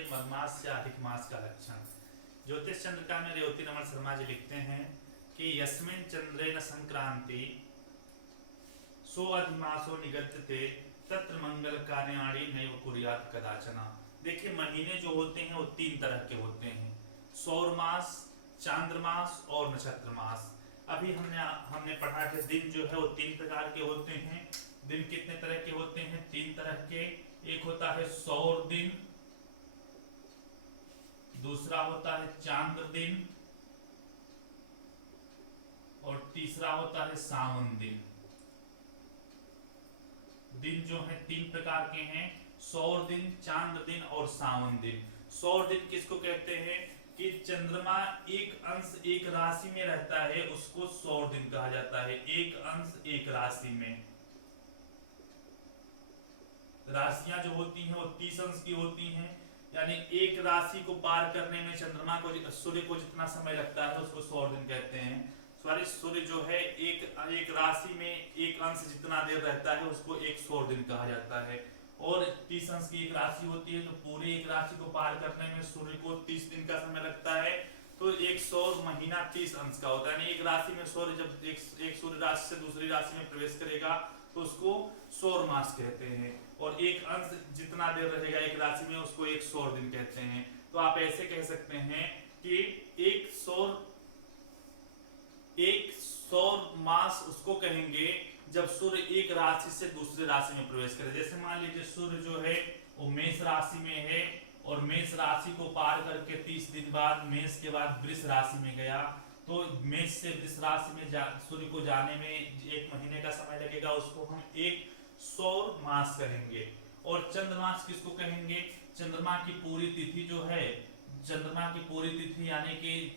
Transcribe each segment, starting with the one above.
समझिए मलमास या अधिक मास का लक्षण। ज्योतिष चंद्रिका में रेवती रमन शर्मा जी लिखते हैं कि यस्मिन चंद्रेन संक्रांति सो अधिमासो निगत्यते तत्र मंगल कार्याणि नैव कुर्यात् कदाचन। देखिए महीने जो होते हैं वो तीन तरह के होते हैं, सौर मास, चांद्रमास और नक्षत्र मास। अभी हमने पढ़ा है दिन जो है वो तीन प्रकार के होते हैं। दिन कितने तरह के होते हैं? तीन तरह के। एक होता है सौर दिन, दूसरा होता है चांद्र दिन और तीसरा होता है सावन दिन। दिन जो है तीन प्रकार के हैं, सौर दिन, चांद्र दिन और सावन दिन। सौर दिन किसको कहते हैं कि चंद्रमा एक अंश एक राशि में रहता है, उसको सौर दिन कहा जाता है। एक अंश एक राशि में, राशियां जो होती हैं वो 30 अंश की होती हैं, यानी एक राशि को पार करने में चंद्रमा को, सूर्य को जितना समय लगता है उसको सौर दिन कहते हैं। सॉरी, सूर्य जो है एक राशि में एक अंश जितना देर रहता है उसको एक सौर दिन कहा जाता है। और 30 अंश की एक राशि होती है, तो पूरी एक राशि को पार करने में सूर्य को 30 दिन का समय लगता है। तो एक सौर महीना 30 अंश का होता है, यानी एक राशि में सूर्य जब एक सूर्य राशि से दूसरी राशि में प्रवेश करेगा तो उसको सौर मास कहते हैं। और एक अंश जितना देर रहेगा एक राशि में उसको एक सौर दिन कहते हैं। तो आप ऐसे कह सकते हैं कि एक सौर मास उसको कहेंगे जब सूर्य एक राशि से दूसरी राशि में प्रवेश करे। जैसे मान लीजिए सूर्य जो है वो मेष राशि में है और मेष राशि को पार करके 30 दिन बाद मेष के बाद वृष राशि में गया, तो मेष से वृष राशि में सूर्य को जाने में 1 महीने का समय लगेगा, उसको हम एक सौर मास कहेंगे। और चंद्रमास किसको कहेंगे? चंद्रमा की पूरी तिथि जो है, चंद्रमा की पूरी तिथि यानी कि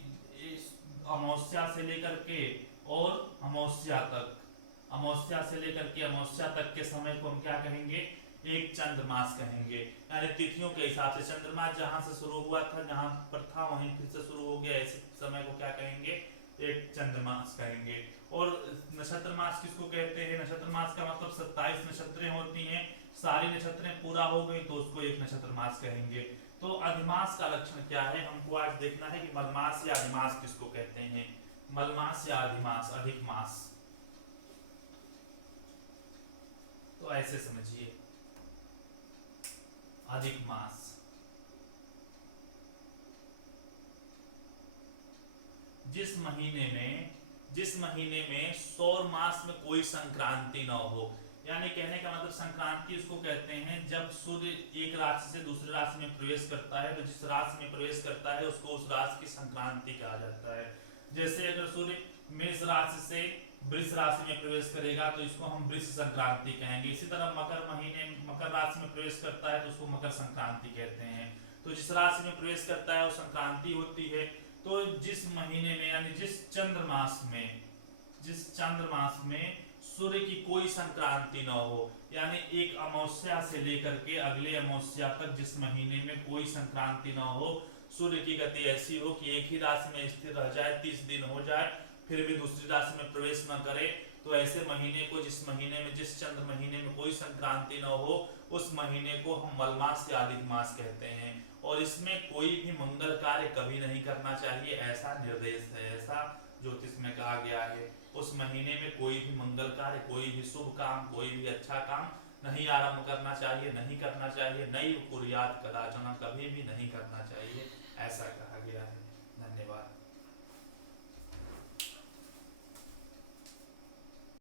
अमावस्या से लेकर के और अमावस्या तक, अमावस्या से लेकर के अमावस्या तक के समय को हम क्या कहेंगे? एक चंद्रमास कहेंगे। यानी तिथियों के हिसाब से चंद्रमा जहां से शुरू हुआ था, जहां पर था वहीं फिर से शुरू हो गया, ऐसे समय को क्या कहेंगे? एक चंद्रमास कहेंगे। और नक्षत्र मास किसको कहते हैं? नक्षत्र मास का मतलब 27 नक्षत्रें होती हैं, सारी नक्षत्रें पूरा हो गई तो उसको एक नक्षत्र मास कहेंगे। तो अधिमास का लक्षण क्या है हमको आज देखना है कि मलमास या अधिमास किसको कहते हैं। मलमास या अधिमास, अधिक मास। तो ऐसे समझिए, अधिक मास जिस महीने में सौर मास में कोई संक्रांति न हो, यानी कहने का मतलब संक्रांति उसको कहते हैं जब सूर्य एक राशि से दूसरी राशि में प्रवेश करता है, तो जिस राशि में प्रवेश करता है उसको उस राशि की संक्रांति कहा जाता है। जैसे अगर सूर्य मेष राशि से वृष राशि में प्रवेश करेगा तो इसको हम वृष संक्रांति कहेंगे। इसी तरह मकर राशि में प्रवेश करता है तो उसको मकर संक्रांति कहते हैं। तो जिस राशि में प्रवेश करता है वो संक्रांति होती है। तो जिस महीने में यानी जिस चंद्रमास में सूर्य की कोई संक्रांति न हो, यानी एक अमावस्या से लेकर के अगले अमावस्या तक जिस महीने में कोई संक्रांति न हो, सूर्य की गति ऐसी हो कि एक ही राशि में स्थिर रह जाए, 30 दिन हो जाए, फिर भी दूसरी राशि में प्रवेश न करे, तो ऐसे महीने को जिस चंद्र महीने में कोई संक्रांति न हो उस महीने को हम मलमास या अधिक मास कहते हैं। और इसमें कोई भी मंगल कार्य कभी नहीं करना चाहिए, ऐसा निर्देश है, ऐसा ज्योतिष में कहा गया है। उस महीने में कोई भी मंगल कार्य, कोई भी शुभ काम, कोई भी अच्छा काम नहीं आरंभ करना चाहिए, नहीं करना चाहिए। नैव कुर्यात् कदाचन, कभी भी नहीं करना चाहिए, ऐसा कहा।